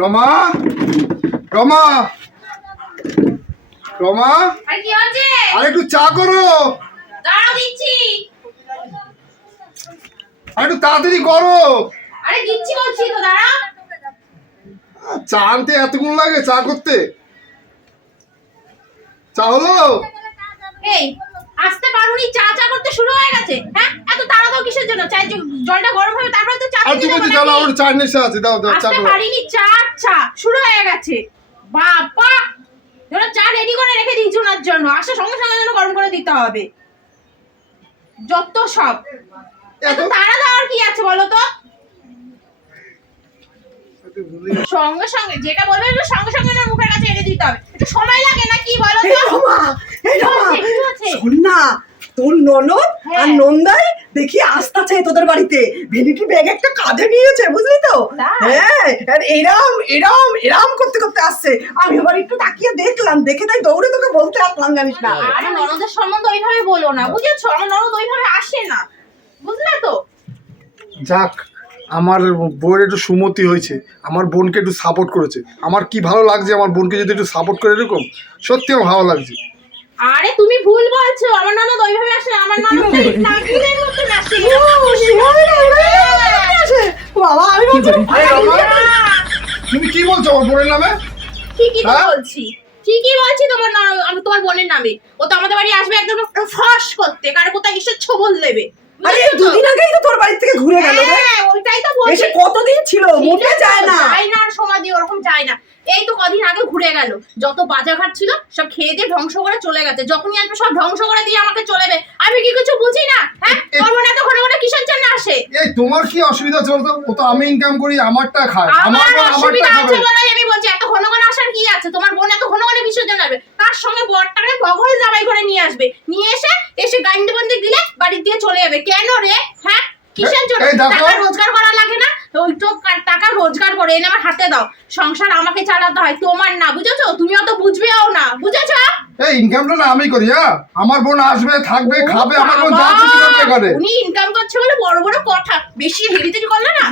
রমা, রমা, রমা, আরে কি হচ্ছে? আরে একটু চা করো। দাঁড়াও দিচ্ছি। আরে একটু তাড়াতাড়ি করো। আরে দিচ্ছি বলছি তো, দাঁড়া। চা আনতে এতক্ষণ লাগে চা করতে? চা হলো? এই আসতে পারুনি, চা চা করতে শুরু হয়ে গেছে। হ্যাঁ, এত তাড়াতাড়ি কিসের জন্য? চাই জলটা গরম হবে তারপর তো চা আর দিতে তুমি হবে তো জানো নাকি? আমার চা নেশা আছে, দাও দাও চা আসতে করো। পারিনি, চা চা শুরু হয়ে গেছে। বাবা, ওরা চা রেডি করে রেখে দিয়েছি ওনার জন্য, আসে সঙ্গে সঙ্গে যেন গরম করে দিতে হবে। যত সব এত তাড়া দেওয়ার কি আছে বলো তো? সঙ্গে সঙ্গে যেটা বলবে একটু সঙ্গে সঙ্গে না মুখের কাছে এনে দিতে হবে, একটু সময় লাগে না কি বলো তো? কি আছে? শোন না, তোর ননদ হ্যাঁ। আর নন্দাই দেখি আসতেছে তোদের বাড়িতে। ভ্যানিটি ব্যাগ একটা কাঁধে নিয়েছে, বুঝলি তো? তাই? হ্যাঁ, আর এরাম এরাম এরাম করতে করতে আসছে। আমি আবার একটু তাকিয়ে দেখলাম, দেখে তাই দৌড়ে তোকে বলতে আসলাম, জানিস না? আরে ননদের সম্বন্ধে ওইভাবে বলো না, বুঝেছো? আমার ননদ ওইভাবে আসে না, বুঝলে তো? যাক, আমার বোনের একটু সুমতি হয়েছে, আমার বোনকে একটু সাপোর্ট করেছে। আমার কি ভালো লাগছে, আমার বোনকে যদি একটু সাপোর্ট করে এরকম, সত্যি আমার ভালো লাগছে। আরে তুমি ভুল বলছো, আমার ননদ ওইভাবে আসে না, আমার ননদ নাগিনের মতন আসে। বাবা, আমি বলছি আরে রমা, তুমি কি বলছো আমার বোনের নামে? ঠিকই তো হ্যাঁ? বলছি, ঠিকই বলছি তোমার আমি তোমার বোনের নামে। ও তো আমাদের বাড়ি আসবে একদম ফস করতে, কার কোথায় কিসের ছোবল দেবে। আরে বুঝেছো তো? দুদিন আগেই তো তোর বাড়ি থেকে ঘুরে গেল রে। হ্যাঁ, ওইটাই তো বলছি। এসে কতদিন ছিল, মোটে যায় না। যায় না, আর সময় দিয়ে ওরকম যায় না। এই তো কদিন আগে ঘুরে গেল, যত বাজারঘাট ছিল সব খেয়ে দিয়ে ধ্বংস করে চলে গেছে। যখনই আসবে সব ধ্বংস করে দিয়ে আমাকে চলে যাবে। আমি কি কিছু বুঝি না? হ্যাঁ, তোর মনে এত ঘন ঘন কিসের জন্য আসে? এই তোমার কি অসুবিধা আছে বলতো? ও তো আমি ইনকাম করি, আমারটা খায়, আমার বোন অসুবিধা আমারটা আছে খাবে। বলে আমি বলছি, এত ঘন ঘন আসার কি আছে? তোমার বোন এত ঘন ঘন কিসের জন্য আসবে? তার সঙ্গে বরটাকে বগল জামাই করে নিয়ে আসবে, নিয়ে এসে গান্ডে বন্দি দিলে বাড়ি দিয়ে চলে যাবে। কেন রে? হ্যাঁ, কিসের জন্য? এই দেখো। টাকা রোজগার করা লাগে না? ওই তো টাকা রোজগার করে এনে আমার হাতে দাও, সংসার আমাকে চালাতে হয়, তোমার না, বুঝেছো? তুমি অত বুঝবেও না, বুঝেছো? এই ইনকামটা না আমি করি, হ্যাঁ? আমার বোন আসবে, থাকবে, খাবে, আমার বোন যা কিছু করবে করে। উনি ইনকাম করছে বলে বড় বড় কথা, বেশি হেরিটেজ করলে না।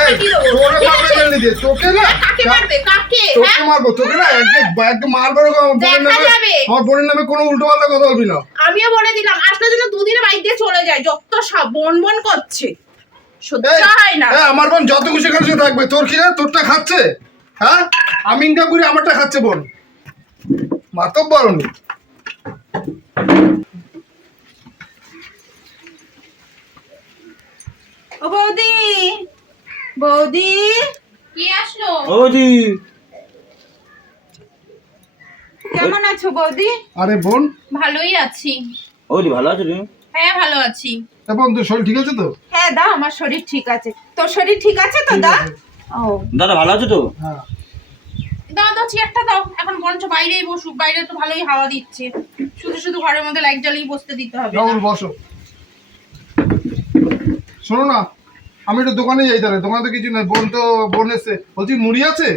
এই, তোরে মারবে কেন দিয়ে? তোকে না, কাকে মারবে? কাকে? তোকে হ্যাঁ, মারবো, তোকে না একদম মারবো না, আমার বোনের দেখা নামে, যাবে। আমার বোনের নামে কোনো উল্টো পাল্টা কথা বলবি না। আমিও বলে দিলাম, আসলে যেন দুদিনে বাড়ি দিয়ে চলে যায়। যত সব বন বন করছে, সহ্য এই, হয় না। এই, আমার বোন যত খুশি খাচ্ছে থাকবে, তোর কি রে? তোরটা খাচ্ছে, হ্যাঁ? আমি ইনকাম করি, আমারটা খাচ্ছে বোন। মাতব্বর উনি। ও বৌদি, বৌদি, কি আসলো? বৌদি, কেমন আছো বৌদি? আরে বোন, ভালোই আছি। বৌদি ভালো আছো তুমি? হ্যাঁ, ভালো আছি। তা বোন তোর শরীর ঠিক আছে তো? হ্যাঁ দা, আমার শরীর ঠিক আছে। তোর শরীর ঠিক আছে তো ঠিক দা? আছে। ও দাদা ভালো আছো তো? হ্যাঁ। দাও দাও, চেয়ারটা দাও। এখন বরঞ্চ বাইরেই বসুক, বাইরে তো ভালোই হাওয়া দিচ্ছে। শুধু শুধু ঘরের মধ্যে লাইট জ্বালিয়ে বসতে দিতে হবে না। রাহুল বসো। শোনো না, আমি একটু দোকানে যাই, তাহলে দোকানে তো কিছু নাই। বোন এসছে, বলছি মুড়ি আছে?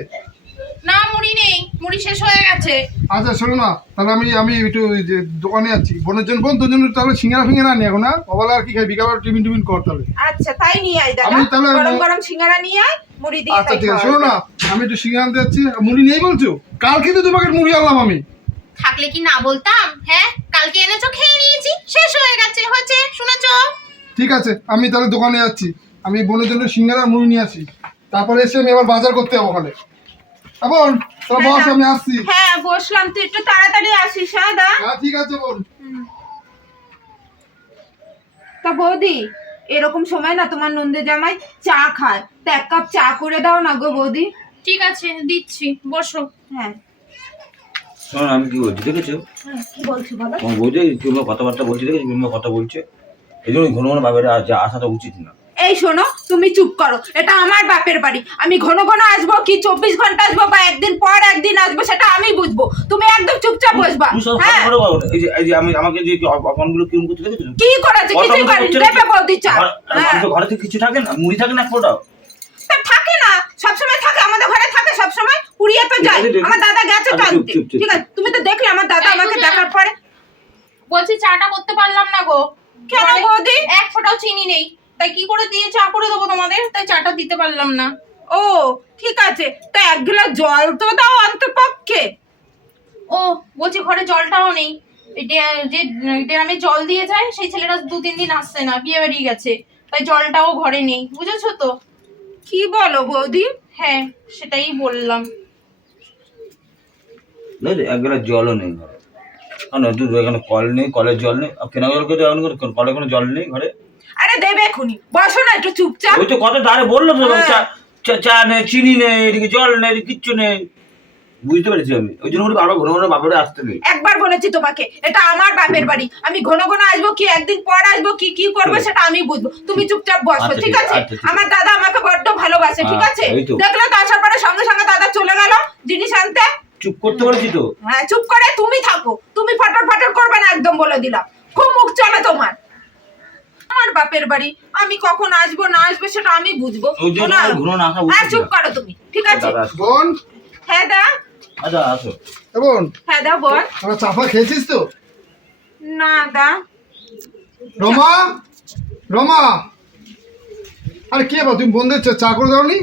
না, মুড়ি নেই, মুড়ি শেষ হয়ে গেছে। আচ্ছা শোনো না, তাহলে আমি একটু ওই যে দোকানে যাচ্ছি, বোনের জন্য, বোন তোর জন্য তাহলে সিঙ্গারা ফিঙ্গারা নিয়ে এখন, না ওবেলা আর কি খাই, বিকাল টিফিন কর তাহলে। আচ্ছা, তাই নিয়ে আয় দাদা। আমি তাহলে- গরম গরম সিঙ্গারা নিয়ে আয়, মুড়ি দিয়ে আচ্ছা তাই ঠিক আছে, খাওয়া শোনো হবে। না, আমি একটু সিঙ্গারা আনতে যাচ্ছি। মুড়ি নেই বলছো? কালকে তো 2 প্যাকেট মুড়ি আনলাম আমি। থাকলে কি না বলতাম? হ্যাঁ, কালকে এনেছো, খেয়ে নিয়েছি, শেষ হয়ে গেছে, হয়েছে, শুনেছো? ঠিক আছে, আমি তাহলে দোকানে যাচ্ছি, আমি বোনের জন্য সিঙ্গারা আর মুড়ি নিয়ে আসি, তারপরে এসে আমি আবার বাজার করতে যাবো ওখানে। বোন তোরা বস, আমি আসছি। হ্যাঁ, বসলাম, তুই একটু তাড়াতাড়ি আসিস। হ্যাঁ দা। হ্যাঁ ঠিক আছে বোন। তা বৌদি, এরকম সময় না তোমার নন্দে জামাই চা খায়, তা 1 কাপ চা করে দাও না গো বৌদি। ঠিক আছে, দিচ্ছি, বসো। হ্যাঁ, শোনো আমি কি বলছি দেখেছো? কি বলছো বলো? তোমার বৌদি কিংবা কথাবার্তা বলছে দেখেছো, কিংবা কথা বলছে, এই জন্য ঘন ঘন ভাবে আসাটা উচিত না। এই শোনো, তুমি চুপ করো, এটা আমার বাপের বাড়ি। আমি ঘন ঘন আসবো কি 24 ঘন্টা আসবো বা একদিন পর একদিন আসবো, সেটা আমি বুঝবো। তুমি একদম চুপচাপ বসবা। তুমি সব হ্যাঁ, কথা বলো, এই যে আমাকে যে অপমানগুলো কিরকম করতে দেখেছো? কি করেছে? কিছুই করেনি, দেবে বৌদি চা। হ্যাঁ, আমি তো ঘরে থেকে কিছু থাকে না, মুড়ি থাকে না এক ফোঁটাও। তা থাকে না, সবসময় থাকে, আমাদের ঘরে থাকে সবসময়, পুড়িয়ে তো যায়। আমার দাদা গেছে তো আনতে। ঠিক আছে, তুমি তো দেখলে আমার দাদা এই আমাকে বুঝলাম। দেখার পরে। বলছি, চাটা করতে পারলাম না গো। কেন ঘরে বৌদি? এক ফোঁটাও চিনি নেই, তাই কি করে দিয়ে চা করে দেবো তোমাদের? তাই চাটা দিতে পারলাম না। ও ঠিক আছে, তো 1 গ্লাস জল তো দাও অন্তপক্ষে। ও বলছি ঘরে জলটাও নেই, যে ড্রামে জল দিয়ে যায় সেই ছেলেটা 2-3 দিন আসছে না, বিয়ে বাড়ি গেছে, তাই জলটাও ঘরে নেই, বুঝেছো তো? কি বলো বৌদি? হ্যাঁ সেটাই বললাম। এক গ্লাস জলও নেই ঘরে। এখানে কল নেই, কলের জল নেই, কেনা জল করে কলে কোনো জল নেই ঘরে। আরে দেবে এখুনি, বসো না একটু চুপচাপ। ওই তো কথা দাঁড়ে বললো তো, হ্যাঁ। চা নেই, চিনি নেই, এদিকে জল নেই, এদিকে কিচ্ছু নেই। বুঝতে পেরেছি আমি, ওই জন্য বলি বারবার ঘন ঘন বাপরে আসতে নেই। একবার বলেছি তোমাকে এটা আমার বাপের বাড়ি, আমি ঘন ঘন আসবো কি একদিন পর আসবো কি কি করবো সেটা আমি বুঝবো, তুমি চুপচাপ বসো, আচ্ছা, ঠিক আছে? আচ্ছা, ঠিক আমার দাদা আমাকে বড্ড ভালোবাসে, ঠিক আছে? এই তো। দেখলে তো আসার পরে সঙ্গে সঙ্গে দাদা চলে গেল জিনিস আনতে। চুপ করতে বলেছি তো। হ্যাঁ চুপ করে তুমি থাকো, তুমি ফটর ফটর করবে না, একদম বলে দিলাম। খুব মুখ চলে তোমার। আমার বাপের বাড়ি, আমি কখন আসবো না আসবো সেটা আমি বুঝবো। ওই জন্য শোনো, আমার ঘুরো না আসা উচিত হ্যাঁ না। চুপ করো তুমি, ঠিক আছে? দাদা আসো। বোন, হ্যাঁ দা, আচ্ছা আসো। এ বোন, হ্যাঁ দা বল। তোরা চাপা খেয়েছিস তো? না দা। রমা, রমা, আরে কি ব্যাপার, তুমি বোনদের চা করে দাওনি?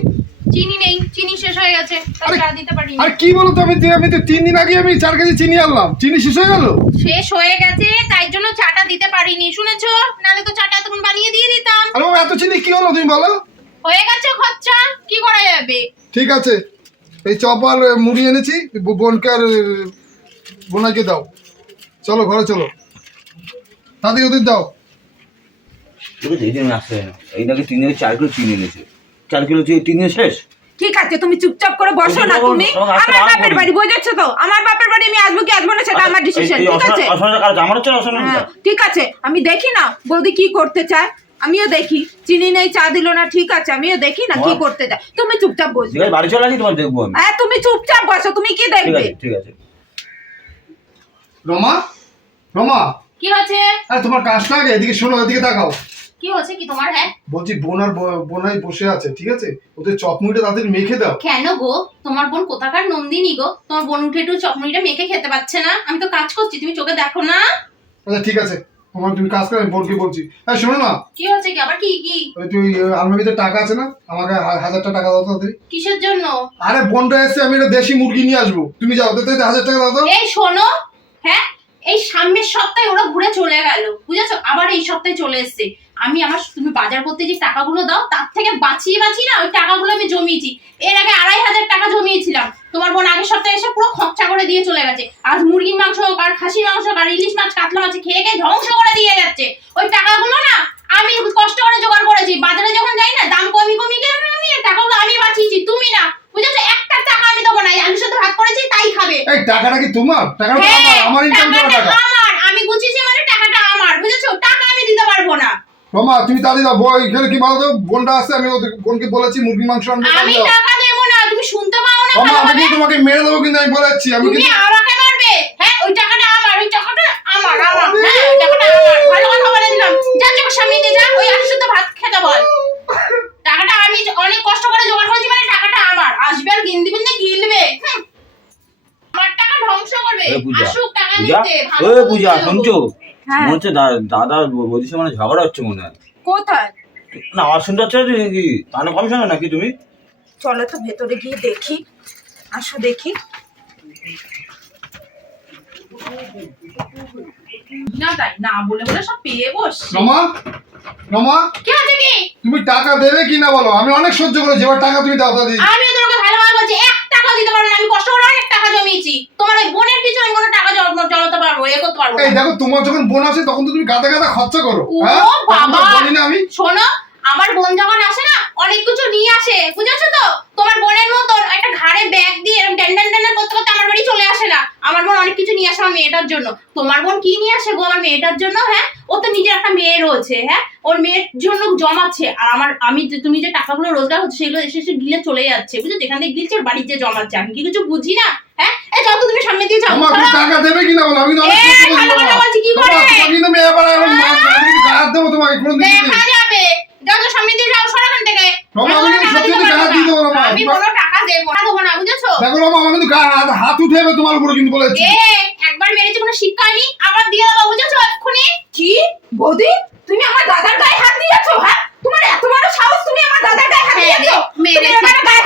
চিনি নেই, চিনি শেষ হয়ে গেছে, তাই আরে- চা দিতে পারিনি। আরে কি বলো তো, আমি তো 3 দিন আগে আমি 4 কেজি চিনি আনলাম, চিনি শেষ হয়ে গেল। শেষ হয়ে গেছে তাই জন্য চাটা দিতে পারিনি, শুনেছো? নালে তো চাটা তখন বানিয়ে দিয়ে দিতাম। আরে বাবা, এত চিনি কি হলো তুমি বলো? হয়ে গেছে খরচা, কি করা যাবে? ঠিক আছে, এই চপ আর মুড়ি এনেছি, বোনকে আর বোনাকে দাও। চলো ঘরে চলো, তাদের ওদের দাও। ঠিক আছে, এই দিন আসতে না, এই নাকি 3 দিনে 4 কিলো চিনি এনেছে। 4 কিলো চিনি 3 দিনে শেষ। ঠিক আছে তুমি চুপচাপ করে বসো না, তুমি আমার বাপের বাড়ি, বুঝেছো তো? আমার বাপের বাড়ি আমি আসবো কি আসবো না সেটা আমার ডিসিশন, ঠিক আছে? আমার হচ্ছে অসম্মান। হ্যাঁ ঠিক আছে, আমি দেখি না বৌদি কি করতে চায়, আমিও দেখি। চিনি নেই, চা দিল না, ঠিক আছে, আমিও দেখি না কি করতে চায়। তুমি চুপচাপ বসবে। ঠিক আছে, বাড়ি চলে আসি, তোমার দেখবো আমি। হ্যাঁ তুমি চুপচাপ বসো, তুমি কি ঠিক দেখবে? আছে, ঠিক আছে। রমা, রমা, কি হচ্ছে? আরে তোমার কাজটা আগে এদিকে শোনো, এদিকে তাকাও। কি হচ্ছে কি তোমার? হ্যাঁ বলছি বোন আর বোনাই বসে আছে, ঠিক আছে? ওদের চপ মুড়িটা তাদের মেখে দাও। কেন গো, তোমার বোন কোথাকার নন্দিনী গো? তোমার বোন উঠে একটু চকমুড়িটা মেখে খেতে পাচ্ছে না? আমি তো কাজ করছি, তুমি চোখে দেখো না? আচ্ছা ঠিক আছে, তোমার তুমি কাজ করে, আমি বোনকে বলছি। হ্যাঁ শোনো না, কি হচ্ছে কি আবার? কি কি ওই তুই আলমারিতে টাকা আছে না, আমাকে 1000টা টাকা দাও তো তাড়াতাড়ি। কিসের জন্য? আরে বোনটা এসছে, আমি একটা দেশি মুরগি নিয়ে আসবো, তুমি যাও তো 1000 টাকা দাও তো। এই শোনো, হ্যাঁ এই সামনের সপ্তাহে ওরা ঘুরে চলে গেল, বুঝেছো? আবার এই সপ্তাহে চলে এসেছে। আমি আমার, তুমি বাজার করতে যে টাকাগুলো দাও তার থেকে বাঁচিয়ে না ওই টাকাগুলো আমি জমিয়েছি। এর আগে 2500 টাকা জমিয়েছিলাম, তোমার বোন আগের সপ্তাহে এসে পুরো খরচা করে দিয়ে চলে গেছে। আজ মুরগির মাংস আর খাসির মাংস আর ইলিশ মাছ কাতলা মাছ খেয়ে খেয়ে ধ্বংস করে দিয়ে যাচ্ছে। ওই টাকাগুলো না আমি কষ্ট করে জোগাড় করেছি, বাজারে যখন যাই না দাম কমিয়ে আমি এই টাকাগুলো আমি বাঁচিয়েছি, তুমি না, বুঝেছো? একটা টাকা আমি দেবো না, আলুর সাথে ভাত করেছি তাই খাবে। এই টাকাটা কি তোমার? টাকাটা তো হ্যাঁ, আমার ইনকাম করা টাকাটা টাকা। আমার, আমি গুছিয়েছি মানে টাকাটা আমার, বুঝেছো? টাকা আমি দিতে পারবো না। রমা তুমি তাড়াতাড়ি দাও, বই এখানে কি বলো তো, বোনটা আসছে, আমি ওদের বোনকে বলেছি মুরগি মাংস আনতে আমি দাও। টাকা দেবো না, তুমি শুনতে পাও না? রমা আমি ভালোভাবে? কিন্তু তোমাকে মেরে দেবো, কিন্তু আমি বলেছি, আমি তুমি কিন্তু আমাকে মারবে? হ্যাঁ ওই টাকাটা আমার, ওই টাকাটা আমার, হ্যাঁ ওই টাকাটা আমার, ভালো কথা বলে দিলাম। যা চোখের সামনে দিয়ে যা, ওই আলুর সাথে ভাত খেতে বল। টাকাটা আমি অনেক কষ্ট করে জোগাড় করেছি মানে টাকাটা আমার, আসবে আর গিলবে না গিলবে। আমার টাকা ধ্বংস করবে, এ পূজা, আসুক টাকা পূজা, নিতে, ভালো ওই করে পূজা, দেবো। শুনছো? হ্যাঁ। মনে হচ্ছে দাদা বৌদির সঙ্গে মানে ঝগড়া হচ্ছে মনে হয়। কোথায়? না আওয়াজ শুনতে পাচ্ছ নাকি? তাহলে কম শোনো নাকি তুমি? চলো তো ভেতরে গিয়ে দেখি, আসো দেখি। না তাই না বলে বলে সব পেয়ে বস। রমা, রমা কি আছে কি? তুমি টাকা দেবে কি না বলো, আমি অনেক সহ্য করেছি, এবার টাকা তুমি দাও দাদি। আমি তোমাকে ভালোভাবে বলছি, 1 টাকাও দিতে পারবো না, আমি কষ্ট করে অনেক টাকা জমিয়েছি। তোমার ওই বোনের পিছনে আমি কোনো টাকা জমাতে পারবো, করতে পারবো এই না। দেখো, তোমার যখন বোন আসে তখন তো তুমি গাদা গাদা খরচা করো। ও হ্যাঁ তখন তো বাবা, বলি না আমি। শোনো, আমার বোন যখন আসে না অনেক কিছু নিয়ে আসে, বুঝেছো তো? তোমার বোনের মতো একটা ঘাড়ে ব্যাগ দিয়ে এরকম ড্যান করতে করতে আমার বাড়ি চলে আসে না। আমার বোন অনেক কিছু নিয়ে আসে আমার মেয়েটার জন্য। তোমার বোন কি নিয়ে আসে গো আমার মেয়েটার জন্য? হ্যাঁ ও তো নিজের একটা মেয়ে রয়েছে, হ্যাঁ ওর মেয়ের জন্য জমাচ্ছে। আর তুমি যে টাকাগুলো রোজগার হচ্ছে সেগুলো এসে এসে গিলে চলে যাচ্ছে, বুঝছো? যেখান থেকে গিলছে ওর বাড়ির যে জমাচ্ছে, আমি কি কিছু বুঝি না? হ্যাঁ এই যাও তো, তুমি সামনে দিয়ে যাও। রমা তুমি টাকা দেবে কি না বলো, আমি তো অনেক এই, সহ্য করেছি। ভালো কথা বলছি, কি করে? রমা, তোমাকে কিন্তু মেয়ে বাড়া এখন আমি কিন্তু গাদ দেবো তোমাকে, কোনো দিন দেখা যাবে, যাও তো সামনে দিয়ে যাও, সরো এখান থেকে। রমা, আমি কিন্তু টাকা সত্যি দিতে টাকা পারবো দিয়ে দেবো না। রমা। আমি কোনো টাকা দেবো না, বুঝেছো? দেখো রমা, আমার কিন্তু হাত উঠে যাবে তোমার উপরে, কিন্তু বলেছি। একবার মেরেছি, কোনো শিক্ষা হয়নি, আবার দিয়ে দেবো, বুঝেছো? এক্ষুনি কি বৌদি, তুমি আমার দাদার গায়ে হাত দিয়েছো? হ্যাঁ তোমার এত বড় সাহস, তুমি আমার দাদার গায়ে হাত হ্যাঁ, দিয়েছো? মেরেছি। তুমি এবারে গায়ে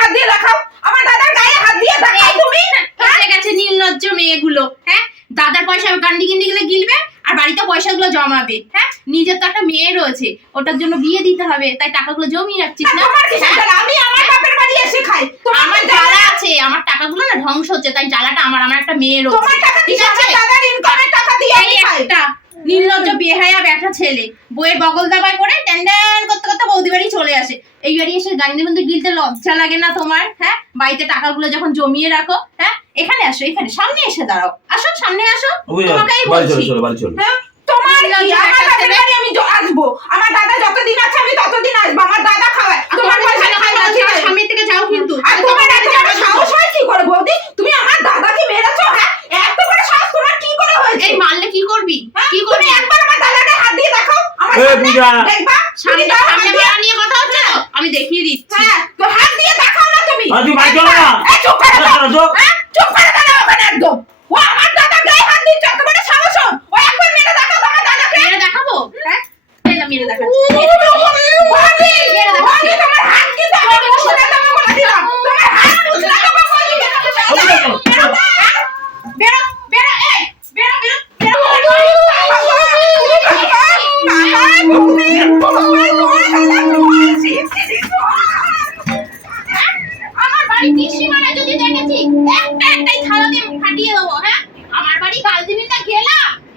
গেলে গিলবে আর বাড়িতে পয়সাগুলো জমাবে। হ্যাঁ, নিজের তো একটা মেয়ে রয়েছে, ওটার জন্য বিয়ে দিতে হবে, তাই টাকাগুলো জমিয়ে রাখছিস না? তোমার কিসের জ্বালা? আমি আমার বাপের বাড়ি এসে খাই, আমার জ্বালা আছে, আমার টাকাগুলো না ধ্বংস হচ্ছে, তাই জ্বালাটা আমার একটা মেয়ে রয়েছে। তোমার টাকা ঠিক দিয়ে আছে, আমার দাদার ইনকামের টাকা দিয়ে আমি খাই। একটা নির্লজ্জ বেহায়া ব্যাটা ছেলে বইয়ের বগল দাবায় করে ট্যান্ড্যান করতে করতে বৌদি বাড়ি চলে আসে। এই বাড়ি এসে গান্ধী বন্ধু গিলতে লজ্জা লাগে না তোমার? হ্যাঁ, বাড়িতে টাকাগুলো যখন জমিয়ে রাখো, হ্যাঁ এখানে আসো, এখানে সামনে এসে দাঁড়াও, আসো সামনে আসো, তোমাকেই বাড়ি বলছি। চলো বাড়ি চলো। হ্যাঁ, তোমার কি? আমার বাপের বাড়ি আমি আসবো, আমার দাদা যতদিন আছে আমি ততদিন আসবো, আমার দাদা খাওয়ায়, তোমার পয়সা খায় না, ঠিক আছে? সামনে থেকে যাও কিন্তু। আর তোমার এত বড় সাহস হয় কি করে বৌদি? তুমি আমার দাদাকে মেরেছো? হ্যাঁ, এত বড় সাহস তোমার কি করে হয়েছে? এই মারলে কি করবি? হ্যাঁ, কি তুমি করবি? একবার আমার দাদাকে হাত দিয়ে দেখাও, আমার এ, সামনে পূজা। দেখবা, সামনে তুমি দাও হাত সামনে দিয়ে। মারা নিয়ে কথা হচ্ছে তো? আমি দেখিয়ে দিচ্ছি। হ্যাঁ, তো হাত দিয়ে দেখাও না তুমি। আর তুই বাড়ি চলো না। এই চুপ করে দাও। চলো, চলো। হ্যাঁ, চুপ করে দাও ওখানে একদম। ও আমার দাদা গায়ে হাত দিচ্ছে, এত বড় সাহস ওর। ও একবার মেরে দেখাও তোমার দাদাকে। মেরে দেখাবো? হ্যাঁ, এই না মেরে দেখাচ্ছি। বৌদি, বৌদি, তোমার হাত কিন্তু আমি মুছলে দেবো বলে দিলাম। তোমার হাত মুছলে দেবো বৌদি। বেরো, বেরো, এই, বেরো, বেরো, বেরো। আমার বাড়ি পিসিমারা যদি দেখেছি, একটাই থালা দিয়ে ফাটিয়ে দেবো। হ্যাঁ, আমার বাড়ি গালদিনিটা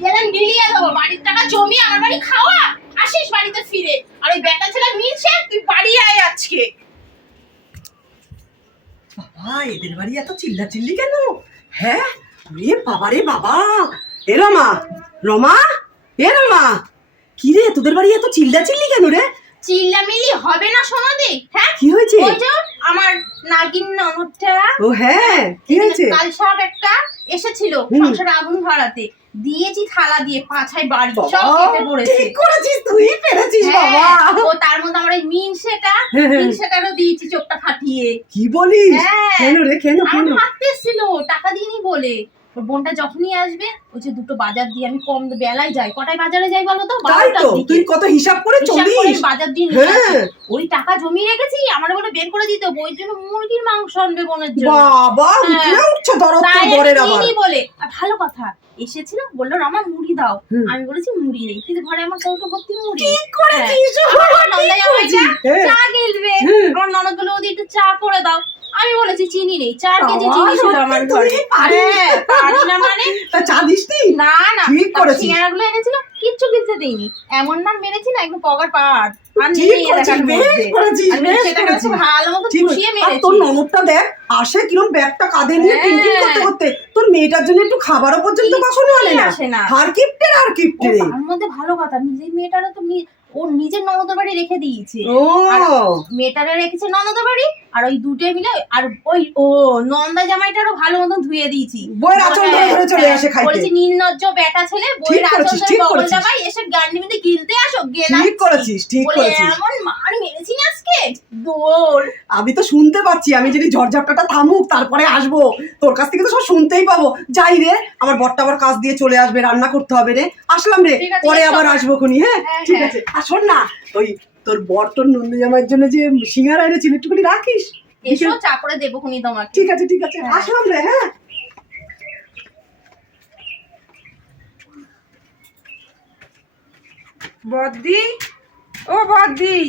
গেলেন গিলিয়ে দেবো, বাড়ির টাকা জমি আমার বাড়ি খাওয়া, আসিস বাড়িতে ফিরে। আর ওই বেটা ছেলে মিলছে, তুই বাড়ি আয় আজকে। বাবা, এদের বাড়ি এত চিল্লাচিল্লি কেন? হ্যাঁ, রে বাবা রে বাবা। এ রমা, রমা, এ রমা, কি রে তোদের বাড়ি এত চিল্লাচিল্লি কেন রে? চিল্লামিল্লি হবে না সোনাদি? হ্যাঁ, কি হয়েছে? ওই যে আমার নাগিন ননদটা, ও হ্যাঁ, কি হয়েছে? কাল সব একটা এসেছিল হুম। সংসারে আগুন ধরাতে, দিয়েছি থালা দিয়ে, পাছায় বাড়ি সব বাবা, খেতে পড়েছে। ঠিক করেছিস, তুই পেরেছিস বাবা। হ্যাঁ, ও তার মধ্যে আমার এই হ্যাঁ, হ্যাঁ। মিনসেটারও দিয়েছি চোখটা ফাটিয়ে। কি বলিস? হ্যাঁ। কেন রে, কেন আমার কেন? হাঁটতে এসেছিল টাকা দিইনি বলে। ওর বোনটা যখনই আসবে ওই যে দুটো বাজার দিয়ে, আমি কম বেলায় যাই, কটায় বাজারে যাই বলো তো? তাই 12টার তো, দিকে। তুই কত হিসাব করে হিসাব করে চলিস। বাজার দিয়ে নিয়ে আসি। হ্যাঁ। ওই টাকা জমিয়ে রেখেছি, আমার বলে বের করে দিতে হবে, ওই জন্য মুরগির মাংস আনবে বোনের জন্য। বাবা, উঠলে উঠছে দরদ তাই তোর আমি বরের আবার। দিইনি বলে। আর ভালো কথা, এসেছিল বললো আমার মুড়ি দাও, হুম। আমি বলেছি মুড়ি নেই, কিন্তু ঘরে আমার কৌটো ভর্তি মুড়ি। ঠিক করেছিস, হ্যাঁ। আমার ঠিক নন্দাই আমায় করেছিস। হ্যাঁ। চা গেলবে, হুম। আমার ননদ বলে ওদের একটু চা করে দাও, আমি বলেছি চিনি নেই, 4 কেজি বাবা, চিনি ছিল সত্যি আমার তুই ঘরে। পারিস। হ্যাঁ, পারি না মানে? তা চা দিসনি? না না, ঠিক করেছিস। সিঙ্গারাগুলো এনেছিল, কিচ্ছু কিনতে দেইনি, এমন নাম মেরেছি না একদম পগার পাড়। আর ঠিক নেই করেছিস, দেখার বেশ মধ্যে। করেছিস, আমি বেশ সেটাকে করেছিস। খুব ভালো মতো ঠিক পুষিয়ে আর মেরেছি। তোর ননদটা দেখ, আসে কিরম ব্যাগটা কাঁধে নিয়ে হ্যাঁ। টিনটিন করতে করতে, তোর মেয়েটার জন্য একটু খাবারও পর্যন্ত কখনো আনে না। আসে না। হার কিপ্টের আর ও কিপ্টেরে। তার মধ্যে ভালো কথা, নিজের মেয়েটারও তো ওর নিজের ননদের বাড়ি রেখে দিয়েছে। ও আর মেয়েটারে রেখেছে ননদের বাড়ি, আর ওই দুটো মিলে, আর ওই নন্দা জামাইটারও ভালো মতন ধুয়ে দিয়েছি। বইয়ের আঁচল ধরে ধরে চলে আসে খাইতে। বলেছি নির্লজ্জ বেটা ছেলে, বইয়ের ঠিক আঁচল করেছিস, ধরে ঠিক বগল করেছিস। জামাই এসে গান্ডি মধ্যে গিলতে আসো, গেলাম ঠিক করেছিস, ঠিক করেছিস। এমন মার মেরেছি না আজকে দৌড়। আমি তো শুনতে পাচ্ছি, আমি যদি ঝড়ঝাপটাটা থামুক তারপরে আসবো, তোর কাছ থেকে তো সব শুনতেই পাবো। যাই রে, আমার বরটা আবার কাজ দিয়ে চলে আসবে, রান্না করতে হবে রে। আসলাম রে, ঠিক আছে, পরে এসো আবার আমার। আসবো খুনি। হ্যাঁ হ্যাঁ, ঠিক হ্যাঁ। আছে। আর শোন না, ওই তোর বর তোর নন্দী জামাইয়ের জন্য যে সিঙ্গারা এনেছিল একটুখানি রাখিস। এসো, চা করে দেবো খুনি তোমাকে। ঠিক আছে, ঠিক আছে, হ্যাঁ। আসলাম রে। হ্যাঁ, বদ্দি, ও বদ্দি।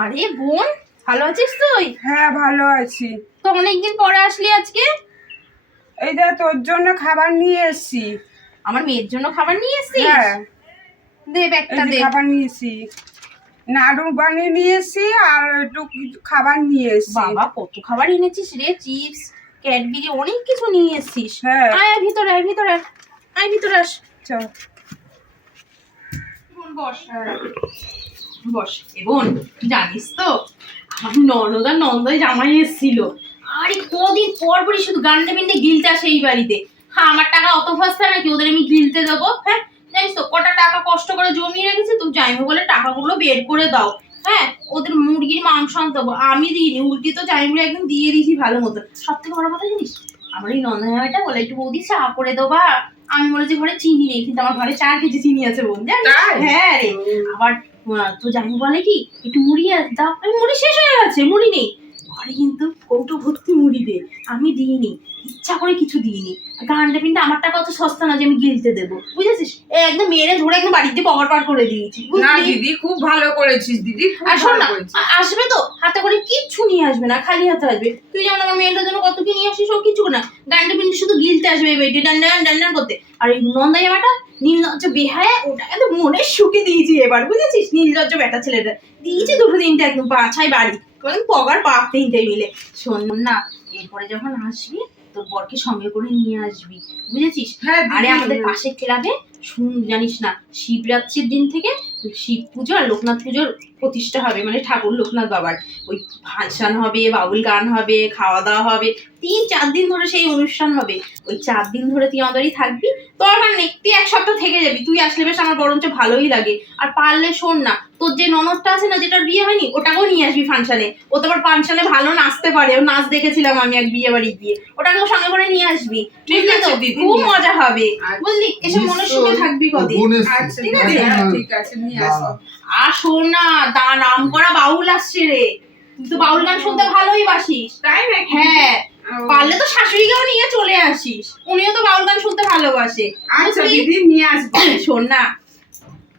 আরে বোন, ভালো আছিস তুই? হ্যাঁ, ভালো আছি। তো অনেকদিন পরে আসলি আজকে। এই যে তোর জন্য খাবার নিয়ে এসেছি। আমার মেয়ের জন্য খাবার নিয়ে এসেছিস? হ্যাঁ, দে এই ব্যাগটা যে দে। খাবার নিয়েছি, নাড়ু বানিয়ে নিয়ে এসেছি, আর একটু কিছু খাবার নিয়ে এসেছি। বাবা, কত খাবার এনেছিস রে, চিপস, ক্যাডবেরি, অনেক কিছু নিয়ে এসেছিস। হ্যাঁ। আয় ভিতরে, আয় ভিতরে, আয় ভিতরে আস। চল। বস বস। বোন, জানিস তো আমার ননদ আর নন্দয় জামাই এসেছিল, আরে কদিন পর পরই শুধু গান্ডে বিন্ডে গিলতে আসে এই বাড়িতে। হ্যাঁ, আমার টাকা অত সস্তা নাকি ওদের আমি গিলতে দেবো? হ্যাঁ, জানিস তো কটা টাকা কষ্ট করে জমিয়ে রেখেছি, তো জাইমু বলে টাকাগুলো বের করে দাও। হ্যাঁ, ওদের মুরগির মাংস আনতে দেবো, আমি দিইনি, উল্টি তো জাইমুরে একদম দিয়ে দিয়েছি ভালো মতো। সব থেকে বড় কথা জানিস, আমার এই নন্দা জামাইটা বলে একটু বৌদি চা করে দেবা। আমি বলেছি ঘরে চিনি নেই, কিন্তু আমার ঘরে 4 কেজি চিনি আছে বোন, জানিস? তাই? হ্যাঁ রে। আবার তো জানি বলে কি একটু মুড়ি দাও, আমি মুড়ি শেষ হয়ে গেছে, মুড়ি নেই। ঘরে কিন্তু কৌটো ভর্তি মুড়ি দে, আমি দিইনি, ইচ্ছা করে কিছু দিইনি। গানটা পিনটা আমার টাকা অত সস্তা না যে আমি গিলতে দেবো, বুঝেছিস? একদম মেরে ধরে একদম বাড়িতে পকড় পাড় করে দিয়েছি, না বুঝলি? দিদি খুব ভালো করেছিস দিদি, খুব আর শোন ভালো না, করেছিস। আসবে তো হাতে করে কিচ্ছু নিয়ে আসবে না, খালি হাতে আসবে। তুই যেমন আমার মেয়েটার জন্য কত কি নিয়ে আসিস, ও কিছু না, গানটা পিনটা শুধু গিলতে আসবে এই বেটি ডান ডান ডান ডান করতে। আর এই নন্দা জামাটা নীলজ বেহায়া, ওটাকে তো মনে সুখে দিয়েছি এবার, বুঝেছিস? নীলজ বেটা ছেলেটা দিয়েছি দুটো তিনটে একদম বাছাই বাড়ি পগার পাক তিনটে মিলে। শোন না, এরপরে যখন আসবি তোর বরকে সঙ্গে করে নিয়ে আসবি, বুঝেছিস? হ্যাঁ দিদি, আরে আমাদের পাশে ক্লাবে জানিস না, শিবরাত্রির দিন থেকে শিব পুজো আর লোকনাথ পুজোর প্রতিষ্ঠা হবে, মানে ঠাকুর লোকনাথ বাবার ওই ফাংশন হবে, বাউল গান হবে, খাওয়া দাওয়া হবে, 3-4 দিন ধরে সেই অনুষ্ঠান হবে। ওই 4 দিন ধরে তুই আমাদেরই থাকবি, তোর মানে তুই 1 সপ্তাহ থেকে যাবি। তুই আসলে বেশ আমার বরঞ্চ ভালোই লাগে। আর পারলে শোন না, তোর যে ননদটা আছে না, যেটার বিয়ে হয়নি, ওটাকেও নিয়ে আসবি ফাংশনে। ও তো আবার ফাংশনে ভালো নাচতে পারে, ও নাচ দেখেছিলাম আমি এক বিয়ে বাড়ি গিয়ে, ওটাকেও সঙ্গে করে নিয়ে আসবি, ঠিক বুঝলি আছে তো? দিদি, খুব নিয়ে মজা হবে, আচ্ছা। বুঝলি? এসে মনের সুখে থাকবি কদিন। বোন এসছে। আচ্ছা ঠিক ঠিক আছে? আছে, ঠিক আছে নিয়ে আসো। আর শোন না, নাম করা বাউল আসছে রে, তুই তো বাউল গান শুনতে ভালোই বাসিস। তাই নাকি? হ্যাঁ, ও, পারলে তো শাশুড়িকেও নিয়ে চলে আসিস, উনিও তো বাউল গান শুনতে ভালোবাসে। আচ্ছা বুঝলি? দিদি নিয়ে আসবো। শোন না,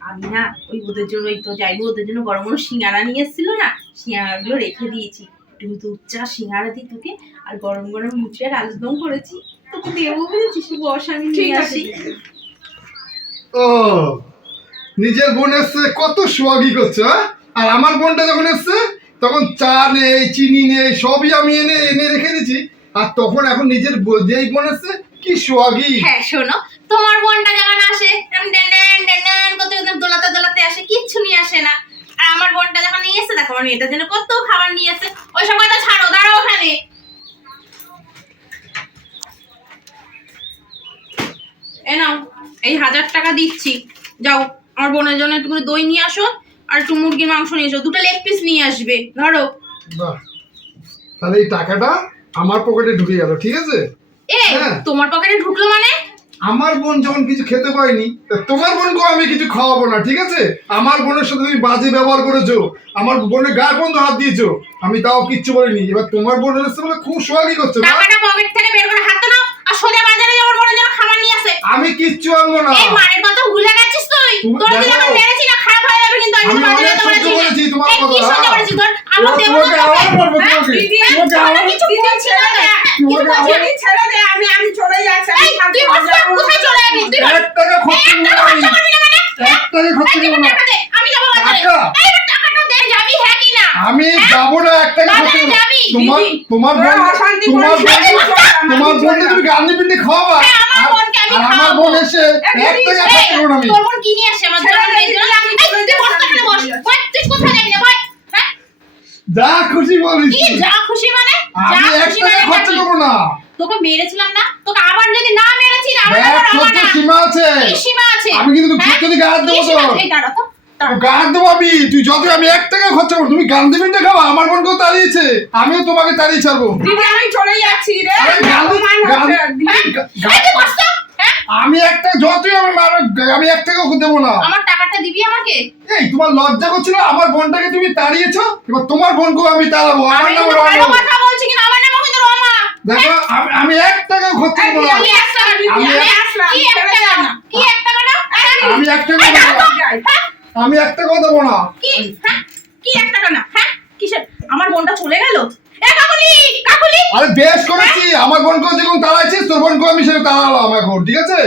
আমি না ওই ওদের জন্য, ওই তো যাইবো ওদের জন্য গরম গরম সিঙ্গারা নিয়ে এসেছিল না, সিঙ্গারাগুলো রেখে দিয়েছি। একটু দুধ চা সিঙ্গারা দিই তোকে, আর গরম গরম লুচি আর আলুদম করেছি, তোকে দেবো, বুঝেছিস? বস আমি ঠিক নিয়ে আছে আসি। দিদি। ও, নিজের বোন এসছে কত সোয়াগি করছে, হ্যাঁ? আর আমার বোনটা যখন এসছে তখন চা নেই, চিনি নেই, সবই আমি এনে এনে রেখে দিয়েছি। আর তখন এখন নিজের যেই বোন এসছে কি সোয়াগি। হ্যাঁ শোনো, তোমার বোনটা যখন আসে এরকম ড্যান ড্যান ড্যান করতে করতে দোলাতে দোলাতে আসে, কিচ্ছু নিয়ে আসে না। আর আমার বোনটা যখন নিয়ে এসে, দেখো আমার মেয়েটার জন্য কত খাবার নিয়ে এসে। ওই সময় তো ছাড়ো, দাঁড়াও ওখানে। এ নাও, এই 1000 টাকা দিচ্ছি, যাও আমার বোনের জন্য একটু করে দই নিয়ে আসো, আর একটু মুরগির মাংস নিয়ে এসো, 2টা লেগ পিস নিয়ে আসবে, ধরো। বাহ, তাহলে এই টাকাটা আমার পকেটে ঢুকে গেল, ঠিক আছে? এ হ্যাঁ। তোমার পকেটে ঢুকলো মানে? আমার বোন যখন কিছু খেতে পায়নি, তা তোমার বোনকেও আমি কিছু খাওয়াবো না, ঠিক আছে? আমার বোনের সাথে তুমি বাজে ব্যবহার করেছো, আমার বোনের গায়ে পর্যন্ত হাত দিয়েছো, আমি তাও কিচ্ছু বলিনি। এবার তোমার বোনের এসে বলে খুব সোয়াগি করছো না? টাকাটা পকেট থেকে বের করে হাতে নাও, আর সোজা বাজারে যাওয়ার বোনের জন্য খাবার নিয়ে আসে। আমি কিচ্ছু আনবো না। এই মারের কথা ভুলে গেছিস তুই? তুমি তোর যদি দেখো, আমি মেরেছি না, খারাপ হয়ে যাবে কিন্তু। আমি আমি বাজারে অনেক তো সহ্য করেছি তোমার এই কি কথা। সহ্য করেছিস তোর? আমার তোমাকে দেবো না আবার তোকে। মারবো হ্যাঁ, তোমাকে। দিদি, তোমাকে তোর আবার- কিছু বলছি না রে। কিছু তোমাকে বলছি না। দিদি ছেড়ে দে, আমি চলে যাচ্ছি। আমি এই, থাকবো তুই না, বস না, যাবো না। কোথায় চলে যাবি? তুই বস। 1 টাকা খরচ এই, করবো একটা না আমি। খরচা করবি না মানে? 1 টাকা খরচ এই, করবো না। টাকা দে, আমি যাবো বাজারে। টাকা? এই, টাকাটা দে, যাবি হ্যাঁ কি না? আমি যাবো না, 1 টাকা খরচ বাজারে করবো না। যাবি, তোমার দিদি। তোমার তোরা বোন অশান্তি তোমার করিস না, বোন আমি চলে তোমার যাবো। বোনকে তুমি গান্ডি পিন্ডি খাওয়াবা। হ্যাঁ, আমার আর- বোনকে আমি আর আমার খাওয়াবো। বোন এসে 1 টাকা খরচ এই, করবো না আমি। তোর বোন কি নিয়ে আসে আমার জন্য? ছেড়ে দে, এই, দিদি, আমি চলে তুই বস যাচ্ছি, না, এখানে বস। আমি চলে ওই, তুই কোথায় যাবি না, ভাই? হ্যাঁ? যা খুশি বলিস। কি যা খুশি মানে? যা আমি 1 খুশি টাকা মানে খরচ কি? করবো না। তোকে মেরেছিলাম না, তোকে আবার যদি না মেরেছি না, আমার দেখ, আবার তোর আমার তো না। সীমা আছে। কি সীমা আছে? আমি কিন্তু হ্যাঁ? যদি গায়ে হাত কি দেবো সীমা তো। আছে? এই দাঁড়া তো, দাঁড়া। গায়ে দেবো আমি। তুই যতই আমি 1 টাকা খরচ করবো, তুমি গান্ধী পিন্ডে খাওয়া। আমার বোনকেও তাড়িয়েছে, আমিও তোমাকে তাড়িয়ে ছাড়বো। দিদি আমি চলে যাচ্ছি রে। আরে গান্ধী- অপমান গান্ধী- হচ্ছে, দিদি। এই তুই বস তো, হ্যাঁ? আমি একটা যতই আমি আমি 1 টাকাও দেবো না। আমার টাকাটা দিবি আমাকে? এই তোমার লজ্জা করছিল, আমার বোনটাকে তুমি তাড়িয়েছো, এবার তোমার বোনকেও আমি তাড়াবো। আমার আমি নাম কিন্তু ভালো রমা। কথা বলছি কিনা, আমার নামও কিন্তু রমা। দেখো, আমি 1 টাকা খরচ এই, করবো না। আমি আসলাম, দিদি, আমি আমি আসলাম, কি ছেড়ে একটা দাও না, না। কি একটা না? আমি 1 টাকা এই দেবো দাঁড়া তো, না। হ্যাঁ? আমি 1 টাকাও দেবো না। কি হ্যাঁ? কি একটা না, হ্যাঁ? কিসের? আমার বোনটা চলে গেল। এ কাকুলি, কাকুলি। আরে বেশ করেছি, আমার বোনকেও যেমন তাড়াইছিস, তোর বোনকেও আমি সেটা তাড়ালাম এখন, ঠিক আছে?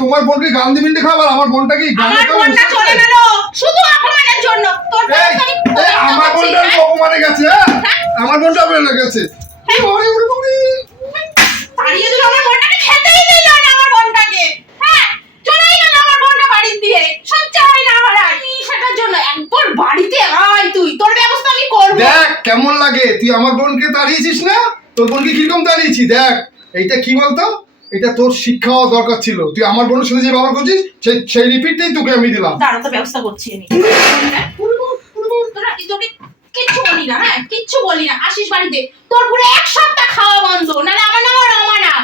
তোমার বোনকে গান্ধী পিন্ডে খাবার, আমার বোনটাকে আমার বোনটা চলে গেল শুধু অপমানের জন্য। তোর ব্যবস্থা আমি আমার বোনটা অপমানে গেছে, হ্যাঁ? আমার বোনটা বেড়ে গেছে। ওরে, ওরে, ওরে। তাড়িয়ে দিল আমার বোনটাকে, খেতেই দিল না আমার বোনটাকে। হ্যাঁ, চলেই গেল আমার বোনটা বাড়ি দিয়ে। সহ্য হয় না আমার আর। সেটার জন্য একবার বাড়িতে আয় তুই, তোর ব্যবস্থা আমি করব। দেখ কেমন লাগে, তুই আমার বোনকে তাড়িয়েছিস না? তোর বোনকে কিরকম তাড়িয়েছি দেখ। এইটা কি বলতো, এটা তোর শিক্ষা হওয়া দরকার ছিল। তুই আমার বোনের সাথে যে ব্যবহার করছিস, সেই রিপিটটাই তোকে আমি দিলাম। দাঁড়া তো, ব্যবস্থা করছি আমি। তোরা তোকে কিচ্ছু বলি না, হ্যাঁ কিচ্ছু বলি না। আসিস বাড়িতে, তোর পুরো 1 সপ্তাহ খাওয়া বন্ধ, নাহলে আমার নাম রমা না।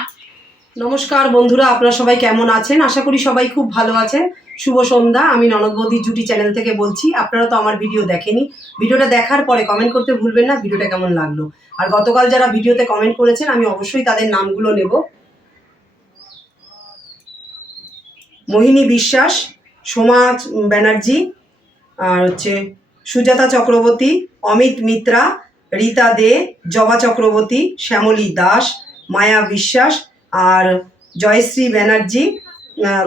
নমস্কার বন্ধুরা, আপনারা সবাই কেমন আছেন? আশা করি সবাই খুব ভালো আছেন। শুভ সন্ধ্যা। আমি ননদ বৌদির জুটি চ্যানেল থেকে বলছি। আপনারা তো আমার ভিডিও দেখেনি, ভিডিওটা দেখার পরে কমেন্ট করতে ভুলবেন না ভিডিওটা কেমন লাগলো। আর গতকাল যারা ভিডিওতে কমেন্ট করেছেন আমি অবশ্যই তাদের নামগুলো নেব। মোহিনী বিশ্বাস, সোমা ব্যানার্জি, আর হচ্ছে সুজাতা চক্রবর্তী, অমিত মিত্রা, রীতা দে, জবা চক্রবর্তী, শ্যামলী দাস, মায়া বিশ্বাস আর জয়শ্রী ব্যানার্জি,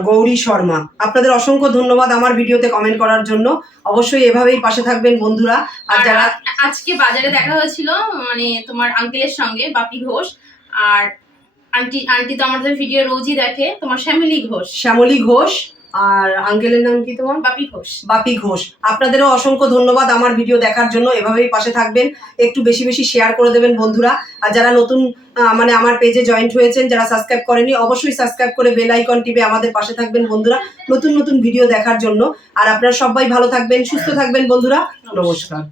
গৌরী শর্মা। আপনাদের অসংখ্য ধন্যবাদ আমার ভিডিওতে কমেন্ট করার জন্য। অবশ্যই এভাবেই পাশে থাকবেন বন্ধুরা। আর আর যারা আজকে বাজারে দেখা হয়েছিল মানে তোমার আঙ্কেলের সঙ্গে, বাপি ঘোষ। আর আন্টি তো আমাদের ভিডিও রোজই দেখে, তোমার শ্যামলী ঘোষ আর আঙ্কেলের নাম কি তোমার? বাপি ঘোষ। বাপি ঘোষ। আপনাদেরও অসংখ্য ধন্যবাদ আমার ভিডিও দেখার জন্য। এভাবেই পাশে থাকবেন, একটু বেশি বেশি শেয়ার করে দেবেন বন্ধুরা। আর যারা নতুন মানে আমার পেজে জয়েন্ট হয়েছেন, যারা সাবস্ক্রাইব করেনি, অবশ্যই সাবস্ক্রাইব করে বেল আইকন টিপে আমাদের পাশে থাকবেন বন্ধুরা, নতুন নতুন ভিডিও দেখার জন্য। আর আপনারা সবাই ভালো থাকবেন, সুস্থ থাকবেন বন্ধুরা। নমস্কার।